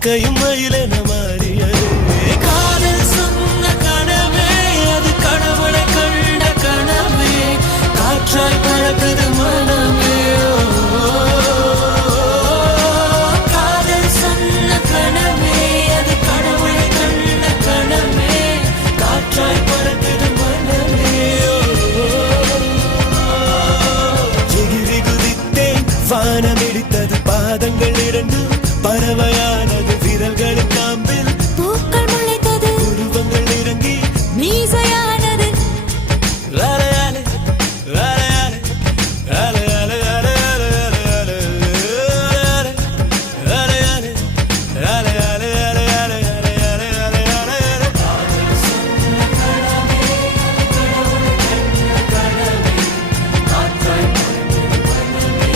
கையும் மயிலென மாறியதே காதல் சொன்ன கனவே அது கடவுளை கண்ட கனவே காற்றாய்